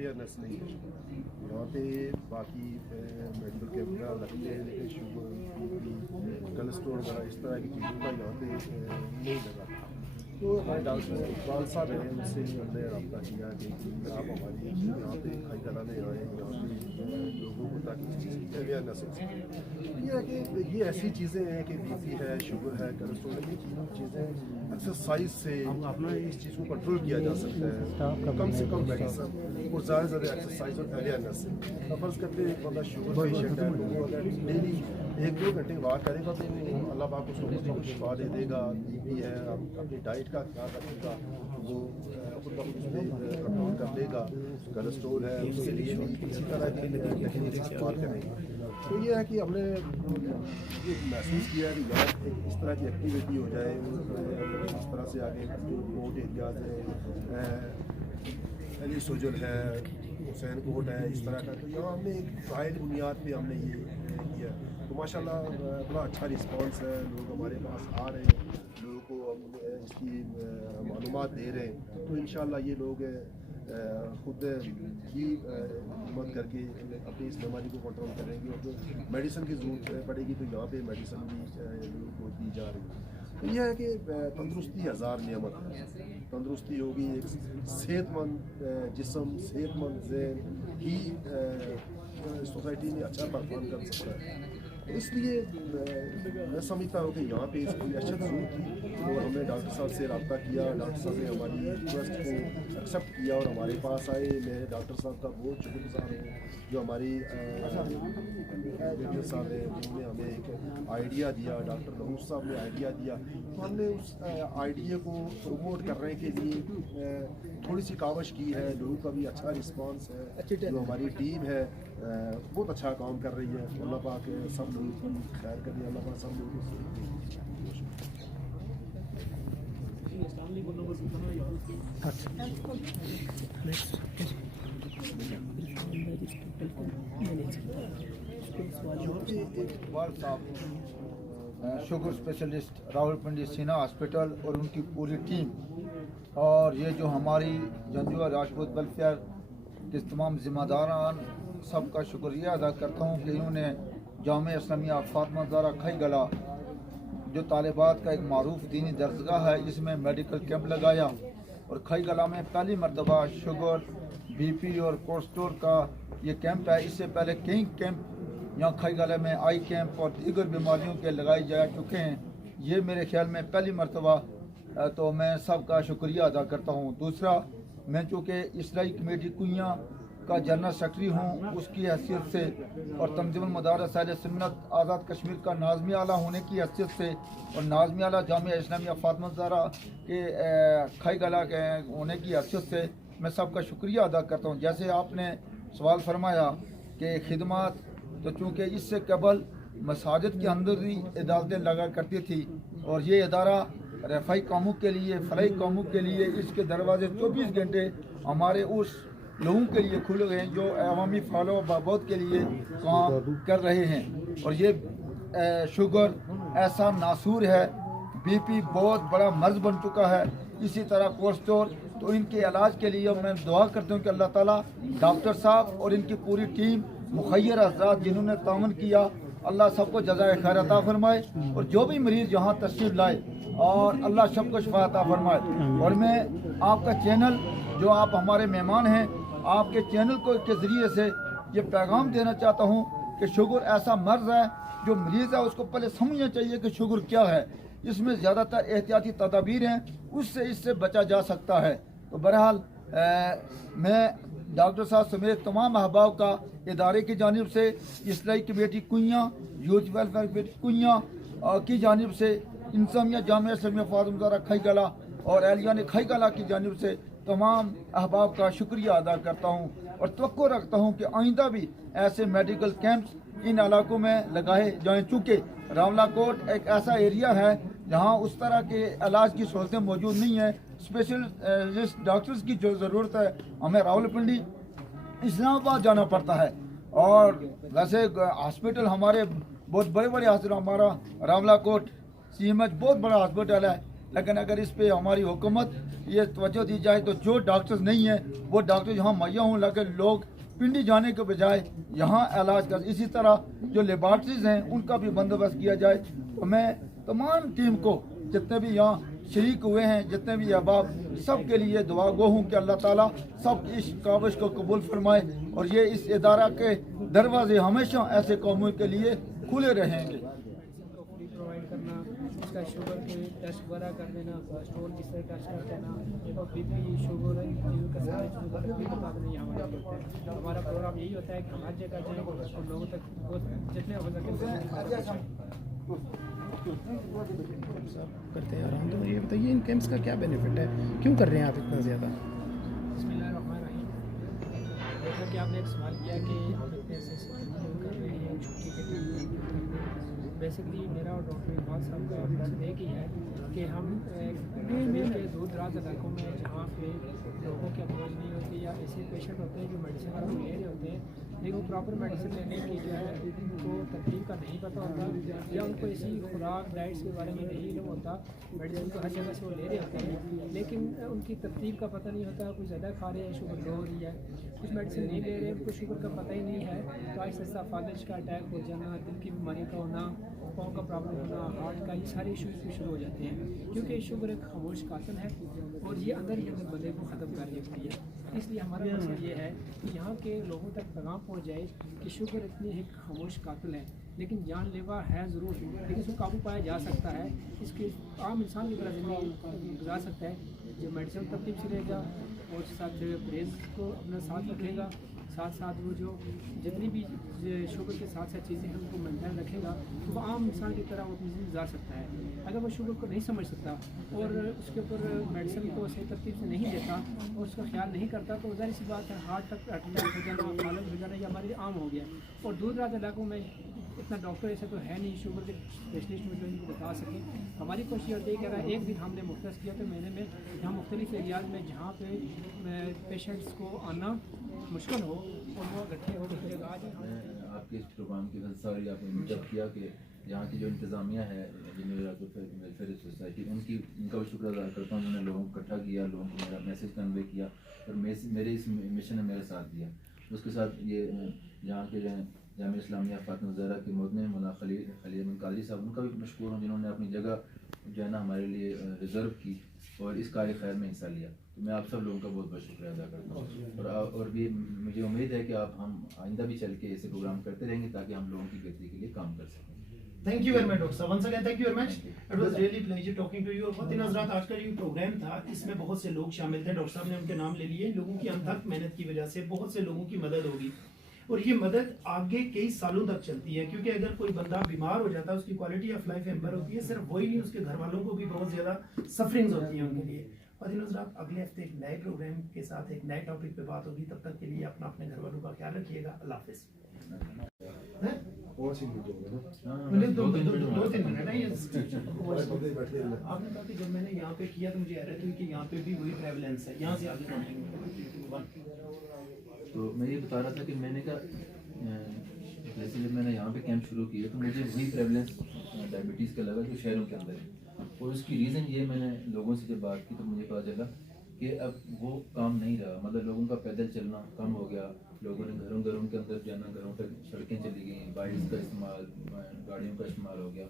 Awareness نہیں ہے یہاں پہ. باقی میڈیکل کیمپ وغیرہ لگتے ہیں لیکن شوگر کولسٹرول وغیرہ اس طرح کی چیزوں کا یہاں پہ نہیں لگا. تو ڈاکٹر اقبال صاحب ہیں ان سے ہم نے رابطہ کیا کہ آپ ہماری یہاں پہ کھائی کرانے آئے ہیں یہاں پہ لوگوں کو تاکہ اس چیز کی اویئرنیس ہو. یہ ہے کہ یہ ایسی چیزیں ہیں کہ بی پی ہے, شوگر ہے, کولسٹرول ہے, یہ چیزیں ایکسرسائز سے اس چیز کو کنٹرول کیا جا سکتا ہے. کم سے کم میڈیسن اور زیادہ سے زیادہ ایکسرسائز اور اویئرنیس سے. فرض کرتے ہیں ایک بندہ شوگر پیشنٹ ہے, وہ اگر ڈیلی 1-2 گھنٹے واک کرے گا تو اللہ پاک اس کو شفا دے دے گا. بی پی ہے, اپنی ڈائٹ کا خیال رکھے گا, وہ وقت اس پہ کنٹرول کر لے گا. کولسٹرول ہے اس کے لیے بھی اسی طرح کی استعمال کرے گا. تو یہ ہے کہ ہم نے یہ محسوس کیا ہے کہ یہاں اس طرح کی ایکٹیویٹی ہو جائے. اس طرح سے آگے جو ریموٹ ایریاز ہیں, علی سوجل ہے, حسین کوٹ ہے, اس طرح کا یہاں ہم نے ٹرائل بنیاد پہ ہم نے یہ کیا. تو ماشاء اللہ بڑا اچھا رسپانس ہے. لوگ ہمارے پاس آ رہے ہیں, لوگوں کو ہم اس کی معلومات دے رہے ہیں. تو انشاءاللہ یہ لوگ خود ہی ہمت کر کے اپنی اس بیماری کو کنٹرول کریں گے. اور میڈیسن کی ضرورت پڑے گی تو یہاں پہ میڈیسن بھی لوگوں کو دی جا رہی ہے. تو یہ ہے کہ تندرستی ہزار نعمت ہے. تندرستی ہوگی, ایک صحت مند جسم, صحت مند ذہن ہی سوسائٹی میں اچھا پرفارم کر سکتا ہے. اس لیے میں سمجھتا ہوں کہ یہاں پہ اس کی اچھی ضرورت تھی. ہم نے ڈاکٹر صاحب سے رابطہ کیا, ڈاکٹر صاحب نے ہماری ریکویسٹ کو ایکسیپٹ کیا اور ہمارے پاس آئے. میں ڈاکٹر صاحب کا بہت شکر گزار ہوں جو ہماری ڈاکٹر صاحب ہیں, انہوں نے ہمیں ایک آئیڈیا دیا. ڈاکٹر محمود صاحب نے آئیڈیا دیا تو ہم نے اس آئیڈیا کو پروموٹ کرنے کے لیے تھوڑی سی کاوش کی ہے. لوگوں کا بھی اچھا رسپانس ہے. جو ہماری ٹیم ہے بہت اچھا کام کر رہی ہے. اللہ پاک سب لوگوں کی خیر کریے. اللہ پاک سب لوگوں سے شوگر اسپیشلسٹ راولپنڈی سینا ہاسپٹل اور ان کی پوری ٹیم, اور یہ جو ہماری جنجو راجپوت ویلفیئر کے تمام ذمہ داران, سب کا شکریہ ادا کرتا ہوں کہ انہوں نے جامعہ اسلامیہ فاطمہ زہرا کھائی گلا جو طالبات کا ایک معروف دینی درسگاہ ہے, اس میں میڈیکل کیمپ لگایا. اور کھائی گلا میں پہلی مرتبہ شوگر, بی پی اور کولسٹرول کا یہ کیمپ ہے. اس سے پہلے کئی کیمپ یہاں کھائی گلا میں آئی کیمپ اور دیگر بیماریوں کے لگائے جا چکے ہیں. یہ میرے خیال میں پہلی مرتبہ, تو میں سب کا شکریہ ادا کرتا ہوں. دوسرا, میں چونکہ اصلاحی کمیٹی کوئیاں کا جنرل سیکرٹری ہوں, اس کی حیثیت سے اور تنظیم المدارس اہل سنت آزاد کشمیر کا ناظمی اعلیٰ ہونے کی حیثیت سے اور ناظمی اعلیٰ جامعہ اسلامیہ فاطمہ زہرا کے کھائی گلا کے ہونے کی حیثیت سے میں سب کا شکریہ ادا کرتا ہوں. جیسے آپ نے سوال فرمایا کہ خدمات, تو چونکہ اس سے قبل مساجد کے اندر بھی عدالتیں لگا کرتی تھی, اور یہ ادارہ رفائی کاموں کے لیے, فلاحی کاموں کے لیے اس کے دروازے 24 گھنٹے ہمارے اس لوگوں کے لیے کھلے گئے ہیں جو عوامی فلاح و بہبود کے لیے کام کر رہے ہیں. اور یہ شوگر ایسا ناسور ہے, بی پی بہت بڑا مرض بن چکا ہے, اسی طرح کولسٹرول. تو ان کے علاج کے لیے میں دعا کرتا ہوں کہ اللہ تعالیٰ ڈاکٹر صاحب اور ان کی پوری ٹیم, مخیر حضرات جنہوں نے تعاون کیا, اللہ سب کو جزائے خیر عطا فرمائے. اور جو بھی مریض یہاں تشریف لائے اور اللہ سب کو شفا عطا فرمائے. اور میں آپ کا چینل, جو آپ ہمارے مہمان ہیں, آپ کے چینل کو کے ذریعے سے یہ پیغام دینا چاہتا ہوں کہ شوگر ایسا مرض ہے, جو مریض ہے اس کو پہلے سمجھنا چاہیے کہ شوگر کیا ہے. اس میں زیادہ تر احتیاطی تدابیر ہیں, اس سے بچا جا سکتا ہے. تو بہرحال میں ڈاکٹر صاحب سمیت تمام احباب کا ادارے کی جانب سے, اصلاحی کمیٹی کوئیاں, یوتھ ویلفیئر کمیٹی کوئیاں کی جانب سے, انسانیہ جامعہ اسلامیہ فاطمہ زہرا کھائی گلا اور اہلیہ نے کھائی گلا کی جانب سے تمام احباب کا شکریہ ادا کرتا ہوں. اور توقع رکھتا ہوں کہ آئندہ بھی ایسے میڈیکل کیمپس ان علاقوں میں لگائے جائیں, چونکہ راولاکوٹ ایک ایسا ایریا ہے جہاں اس طرح کے علاج کی سہولتیں موجود نہیں ہیں. اسپیشلسٹ ڈاکٹرز کی جو ضرورت ہے, ہمیں راولپنڈی, اسلام آباد جانا پڑتا ہے. اور ویسے ہاسپٹل ہمارے بہت بڑے ہمارا راولاکوٹ CMH بہت بڑا ہاسپٹل ہے, لیکن اگر اس پہ ہماری حکومت یہ توجہ دی جائے تو جو ڈاکٹرز نہیں ہیں وہ ڈاکٹر یہاں مہیا ہوں، لیکن لوگ پنڈی جانے کے بجائے یہاں علاج کر. اسی طرح جو لیبارٹریز ہیں ان کا بھی بندوبست کیا جائے. تو میں تمام ٹیم کو جتنے بھی یہاں شریک ہوئے ہیں، جتنے بھی احباب، سب کے لیے دعا گو ہوں کہ اللہ تعالیٰ سب اس کاوش کو قبول فرمائے اور یہ اس ادارہ کے دروازے ہمیشہ ایسے قوموں کے لیے کھلے رہیں گے. اس کا شوگر کے ٹیسٹ وغیرہ کر دینا، کولیسٹرول جس طرح کا کر دینا، بی پی شوگر جن کا سارے بھی نہیں ہمارا پروگرام یہی ہوتا ہے کہ ہر جگہ جائیں لوگوں تک جتنے ہو سکے صاحب کرتے ہیں آرام. تو مجھے یہ بتائیے ان کیمپس کا کیا بینیفٹ ہے، کیوں کر رہے ہیں آپ اتنا زیادہ؟ بسم اللہ الرحمن الرحیم. جیسا کہ آپ نے ایک سوال کیا کہ بیسکلی میرا اور ڈاکٹر بہت صاحب کا مقصد ایک ہی ہے کہ ہم نئے دور دراز علاقوں میں جہاں پہ لوگوں کی اپروچ نہیں ہوتی یا ایسے پیشنٹ ہوتے ہیں جو میڈیسن لے رہے ہوتے ہیں لیکن وہ پراپر میڈیسن لینے کی جو ہے ان کو ترتیب کا نہیں پتہ ہوتا یا ان کو ایسی خوراک ڈائٹس کے بارے میں نہیں ہوتا. میڈیسن تو ہر جگہ سے وہ لے رہے ہوتے ہیں لیکن ان کی ترتیب کا پتہ نہیں ہوتا. کوئی زیادہ کھا رہے ہیں شوگر لو ہو رہی ہے، کچھ میڈیسن نہیں لے رہے ہیں، ان کو شوگر کا پتہ ہی نہیں ہے. تو ایسا فالج کا اٹیک ہو جانا، دل کی بیماری کا ہونا، پاؤں کا پرابلم ہونا، ہارٹ کا، یہ سارے ایشوز بھی شروع ہو جاتے ہیں کیونکہ شوگر ایک خاموش قاتل ہے اور یہ اندر ہی اندر بندے کو ختم کر دیتی ہے. اس لیے ہمارا مقصد یہ ہے کہ یہاں کے لوگوں تک پیغام پہنچ جائے کہ شوگر اتنی ایک خاموش قاتل ہے لیکن جان لیوا ہے ضرور، لیکن اس کو قابو پایا جا سکتا ہے. اس کی عام انسان کی طرح زندگی گزار سکتا ہے جو میڈیسن ترتیب سے رہے گا اور ساتھ پرہیز کو اپنا ساتھ رکھے گا، ساتھ ساتھ وہ جو جتنی بھی شوگر کے ساتھ ساتھ چیزیں ہیں ان کو مینٹین رکھے گا تو وہ عام انسان کی طرح وہ اپنی زندگی گزار سکتا ہے. اگر وہ شوگر کو نہیں سمجھ سکتا اور اس کے اوپر میڈیسن کو صحیح ترتیب سے نہیں دیتا اور اس کا خیال نہیں کرتا تو ظاہر سی بات ہے ہارٹ تک اٹیک ہو جانا، فالج ہو جانا یہ ہمارے لیے عام ہو گیا. اور دور دراز علاقوں میں اتنا ڈاکٹر ایسا تو ہے نہیں شوگر کے اسپیشلسٹ جو ان کو بتا سکیں. ہماری کوشش ہوتی ہے کہ اگر ایک دن ہم نے مختص کیا تو مہینے میں یہاں مختلف ایریاز میں جہاں پہ پیشنٹس کو آنا مشکل ہو اور وہ رکھے ہو. آپ کے اس پروگرام کے ساری آپ نے منتخب کیا کہ یہاں کی جو انتظامیہ ہے ویلفیئر سوسائٹی ان کا بھی شکر ادا کرتا ہوں. انہوں نے لوگوں کو اکٹھا کیا، لوگوں کو میرا میسیج کنوے کیا اور میرے اس مشن نے میرے ساتھ دیا. اس کے ساتھ یہ یہاں کے جو ہیں جامعہ اسلامیہ فاطمہ نظارے کے مولانا مولانا خلیل احمد قادری صاحب ان کا بھی مشکور ہوں جنہوں نے اپنی جگہ جو ہے نا ہمارے لیے ریزرو کی اور اس کار خیر میں حصہ لیا. تو میں آپ سب لوگوں کا بہت بہت شکریہ ادا کرتا ہوں اور بھی مجھے امید ہے کہ ہم آئندہ بھی چل کے ایسے پروگرام کرتے رہیں گے تاکہ ہم لوگوں کی بہتری کے لیے کام کر سکیں. Thank you very much, Dr. Once again, thank you very much. It was really pleasure talking to you. خواتین حضرات، آج کا جو پروگرام تھا اس میں بہت سے لوگ شامل تھے. ڈاکٹر صاحب نے ان کے نام لے لیے. لوگوں کی انتھک محنت کی وجہ سے بہت سے لوگوں کی مدد ہوگی اور یہ مدد آگے کئی سالوں تک چلتی ہے کیونکہ اگر کوئی بندہ بیمار ہو جاتا ہے اس کی کوالٹی آف لائف امپر ہوتی ہے. صرف وہی نہیں، اس کے گھر والوں کو بھی بہت زیادہ سفرنگز ہوتی ہیں ان کے لیے. خواتین حضرات، اگلے ہفتے ایک نئے پروگرام کے ساتھ ایک نئے ٹاپک پہ بات ہوگی. تب تک کے لیے اپنے گھر والوں کا خیال رکھیے گا. اللہ حافظ. دو تین منٹ ہے. آپ نے کہا کہ جب میں نے یہاں پہ کیا تو مجھے حیرت ہوئی کہ یہاں پہ بھی وہی پریولنس ہے. یہاں سے آپ تو میں یہ بتا رہا تھا کہ میں نے کہا جیسے جب میں نے یہاں پہ کیمپ شروع کیا تو مجھے وہی پریولنس ڈائبٹیز کا لگا کہ شہروں کے اندر ہے. اور اس کی ریزن یہ میں نے لوگوں سے جب بات کی تو مجھے پتا چلا کہ اب وہ کام نہیں رہا. مطلب لوگوں کا پیدل چلنا کم ہو گیا. لوگوں نے گھروں کے اندر جو ہے نا گھروں پہ سڑکیں چلی گئیں، بائکس کا استعمال، گاڑیوں کا استعمال ہو گیا.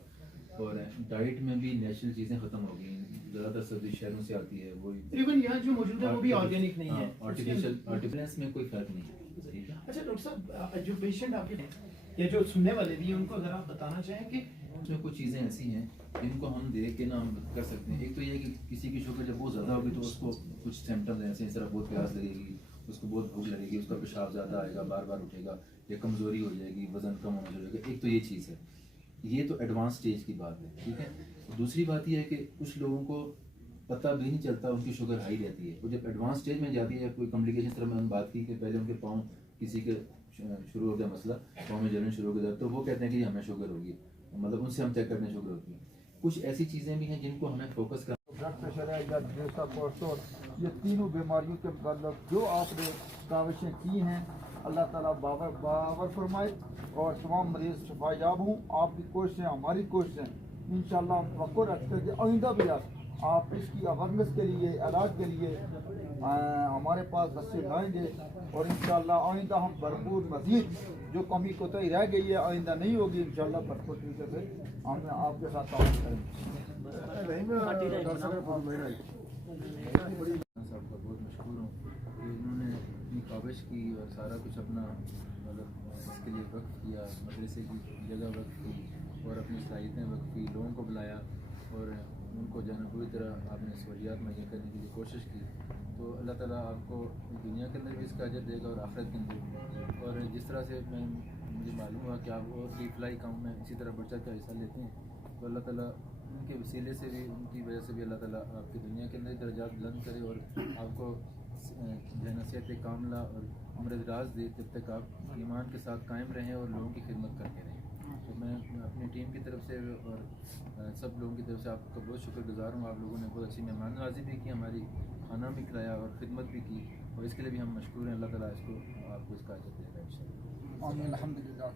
اور ڈائٹ میں بھی نیچرل چیزیں ختم ہو گئیں. زیادہ تر سبزی شہروں سے آتی ہے، وہ ایون یہاں جو موجود ہے وہ بھی آرگینک نہیں ہے. آرٹیفیشل میں کوئی فرق نہیں ہے. اچھا ڈاکٹر صاحب، جو پیشنٹ آپ کے یا جو سننے والے بھی ہیں ان کو اگر آپ بتانا چاہیں کہ اس میں کچھ چیزیں ایسی ہیں جن کو ہم دیکھ کے نا کر سکتے ہیں. ایک تو یہ کہ کسی کی شوگر جب بہت زیادہ ہوگی تو اس کو کچھ سمٹمز ایسے ہیں، اس طرح بہت پیاس لگے گی، اس کو بہت بھوک لگے گی، اس کا پیشاب زیادہ آئے گا، بار بار اٹھے گا، یا کمزوری ہو جائے گی، وزن کم ہونے لگے گا. ایک تو یہ چیز ہے. یہ تو ایڈوانس اسٹیج کی بات ہے. ٹھیک ہے. دوسری بات یہ ہے کہ کچھ لوگوں کو پتہ بھی نہیں چلتا ان کی شوگر ہائی رہتی ہے. وہ جب ایڈوانس اسٹیج میں جاتی ہے یا کوئی کمپلیکیشن طرح میں ہم بات کی کہ پہلے ان کے پاؤں کسی کے شروع ہو گیا مسئلہ، پاؤں میں جلن شروع ہو گیا تو وہ کہتے ہیں کہ ہمیں شوگر ہوگی. مطلب ان سے ہم چیک کرتے ہیں شوگر ہوتی ہے. کچھ ایسی چیزیں بھی ہیں جن کو ہمیں فوکس کرنا. بلڈ پریشر ہے یا ڈریسا کولیسٹرول، یہ تینوں بیماریوں کے مطلب جو آپ نے کاوشیں کی ہیں اللہ تعالیٰ باور فرمائے اور تمام مریض شفا یاب ہوں. آپ کی کوششیں ہماری کوششیں انشاءاللہ توقع رکھتے ہیں کہ آئندہ بھی آپ آپ اس کی اویرنیس کے لیے علاج کے لیے ہمارے پاس رسے لائیں گے اور انشاءاللہ آئندہ ہم بھرپور مزید جو کمی کوتاہی رہ گئی ہے آئندہ نہیں ہوگی انشاءاللہ بھرپور طریقے سے ہم آپ کے ساتھ تعاون کریں گے. صاحب کا بہت مشکور ہوں کہ انہوں نے اپنی کاوش کی اور سارا کچھ اپنا مطلب اس کے لیے وقف کیا, مدرسے کی جگہ وقف کی اور اپنی صلاحیتیں وقف کی, لوگوں کو بلایا اور ان کو جو ہے نا پوری طرح آپ نے سہولیات مہیا کرنے کی کوشش کی. تو اللہ تعالیٰ آپ کو دنیا کے اندر بھی اس کا اجر دے گا اور آخرت کے اندر بھی. اور جس طرح سے مجھے معلوم ہوا کہ آپ اور بھی فلائی کام میں اسی طرح بڑھ چڑھ کا حصہ لیتے ہیں, تو اللہ تعالیٰ ان کے وسیلے سے بھی ان کی وجہ سے بھی اللہ تعالیٰ آپ کی دنیا کے اندر درجات بلند کرے اور آپ کو جو ہے نا صحت کاملہ اور عمر دراز دے جب تک آپ ایمان کے ساتھ قائم رہیں اور لوگوں کی خدمت کرتے رہیں. تو میں اپنی ٹیم کی طرف سے اور سب لوگوں کی طرف سے آپ کا بہت شکر گزار ہوں. آپ لوگوں نے بہت اچھی مہمان نوازی بھی کی, ہماری کھانا بھی کھلایا اور خدمت بھی کی, اور اس کے لیے بھی ہم مشکور ہیں. اللہ تعالیٰ اس کو آپ کو اس کا اجر دے گا انشاءاللہ. آمین. الحمدللہ.